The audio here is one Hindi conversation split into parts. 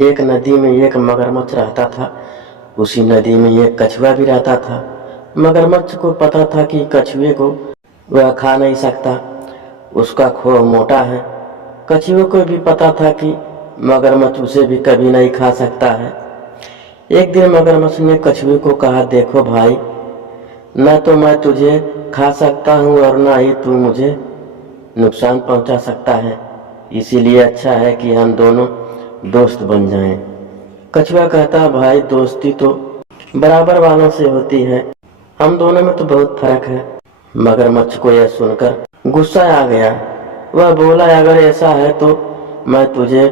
एक नदी में एक मगरमच्छ रहता था। उसी नदी में एक कछुआ भी रहता था। मगरमच्छ को पता था कि कछुए को वह खा नहीं सकता, उसका खोह मोटा है। कछुए को भी पता था कि मगरमच्छ उसे भी कभी नहीं खा सकता है। एक दिन मगरमच्छ ने कछुए को कहा, देखो भाई, न तो मैं तुझे खा सकता हूँ और ना ही तू मुझे नुकसान पहुँचा सकता है, इसीलिए अच्छा है कि हम दोनों दोस्त बन जाएं। कछुआ कहता, भाई दोस्ती तो बराबर वालों से होती है, हम दोनों में तो बहुत फर्क है। मगरमच्छ को यह सुनकर गुस्सा आ गया। वह बोला, अगर ऐसा है तो मैं तुझे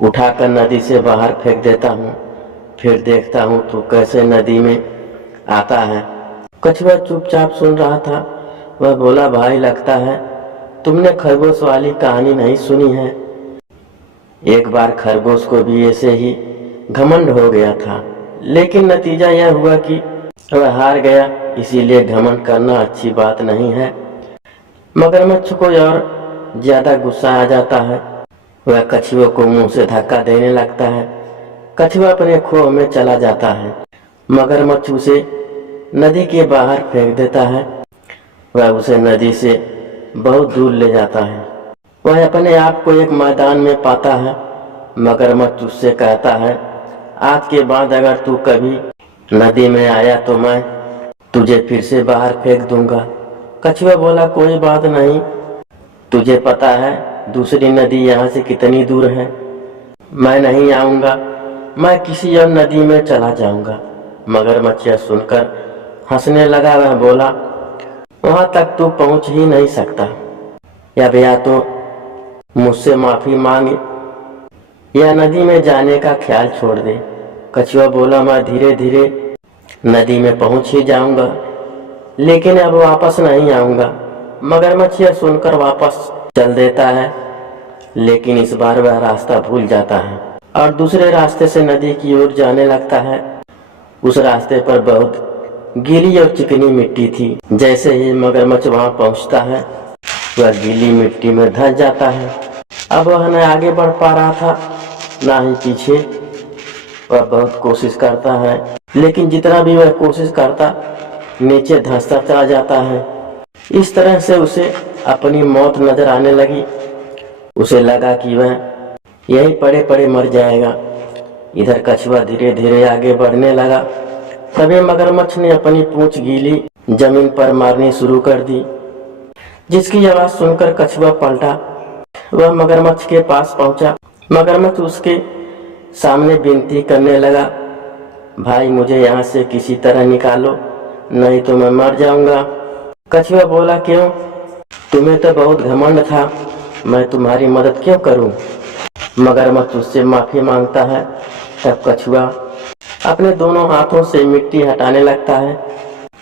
उठाकर नदी से बाहर फेंक देता हूँ, फिर देखता हूँ तू कैसे नदी में आता है। कछुआ चुपचाप सुन रहा था। वह बोला, भाई लगता है तुमने खरगोश वाली कहानी नहीं सुनी है। एक बार खरगोश को भी ऐसे ही घमंड हो गया था, लेकिन नतीजा यह हुआ कि वह हार गया। इसीलिए घमंड करना अच्छी बात नहीं है। मगरमच्छ को और ज्यादा गुस्सा आ जाता है। वह कछुए को मुंह से धक्का देने लगता है। कछुआ अपने खोह में चला जाता है। मगरमच्छ उसे नदी के बाहर फेंक देता है। वह उसे नदी से बहुत दूर ले जाता है। वह अपने आप को एक मैदान में पाता है। मगरमच्छ उससे कहता है, आज के बाद अगर तू कभी नदी में आया तो मैं तुझे फिर से बाहर फेंक दूंगा। कछुआ बोला, कोई बात नहीं, तुझे पता है दूसरी नदी यहाँ से कितनी दूर है। मैं नहीं आऊंगा, मैं किसी और नदी में चला जाऊंगा। मगरमच्छ यह सुनकर हंसने लगा। वह बोला, वहां तक तू पहुंच ही नहीं सकता, या तो मुझसे माफी मांगे या नदी में जाने का ख्याल छोड़ दे। कछुआ बोला, मैं धीरे धीरे नदी में पहुंच ही जाऊंगा, लेकिन अब वापस नहीं आऊंगा। मगरमच्छ यह सुनकर वापस चल देता है, लेकिन इस बार वह रास्ता भूल जाता है और दूसरे रास्ते से नदी की ओर जाने लगता है। उस रास्ते पर बहुत गीली और चिकनी मिट्टी थी। जैसे ही मगरमच्छ वहां पहुंचता है, वह गीली मिट्टी में धंस जाता है। अब वह न आगे बढ़ पा रहा था, ना ही पीछे। वह बहुत कोशिश करता है, लेकिन जितना भी वह कोशिश करता, नीचे धंसता चला जाता है। इस तरह से उसे अपनी मौत नजर आने लगी। उसे लगा कि वह यहीं पड़े पड़े मर जाएगा। इधर कछुआ धीरे धीरे आगे बढ़ने लगा। तभी मगरमच्छ ने अपनी पूंछ गीली जमीन पर मारनी शुरू कर दी, जिसकी आवाज सुनकर कछुआ पलटा। वह मगरमच्छ के पास पहुंचा। मगरमच्छ उसके सामने विनती करने लगा, भाई मुझे यहाँ से किसी तरह निकालो, नहीं तो मैं मर जाऊंगा। कछुआ बोला, क्यों, तुम्हें तो बहुत घमंड था, मैं तुम्हारी मदद क्यों करूं। मगरमच्छ उससे माफी मांगता है। तब कछुआ अपने दोनों हाथों से मिट्टी हटाने लगता है।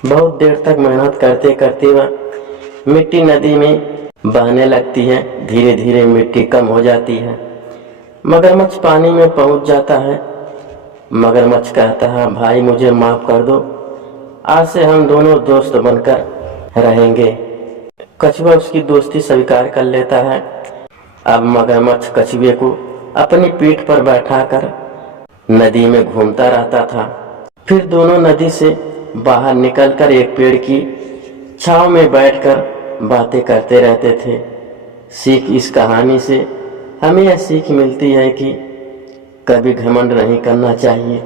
बहुत देर तक मेहनत करते करते वह मिट्टी नदी में बहने लगती है। धीरे धीरे मिट्टी कम हो जाती है। मगरमच्छ पानी में पहुंच जाता है। मगरमच्छ कहता है, भाई मुझे माफ कर दो, आज से हम दोनों दोस्त बनकर रहेंगे। कछुआ उसकी दोस्ती स्वीकार कर लेता है। अब मगरमच्छ कछुए को अपनी पीठ पर बैठाकर नदी में घूमता रहता था। फिर दोनों नदी से बाहर निकलकर एक पेड़ की छांव में बैठकर बातें करते रहते थे। सीख इस कहानी से हमें यह सीख मिलती है कि कभी घमंड नहीं करना चाहिए।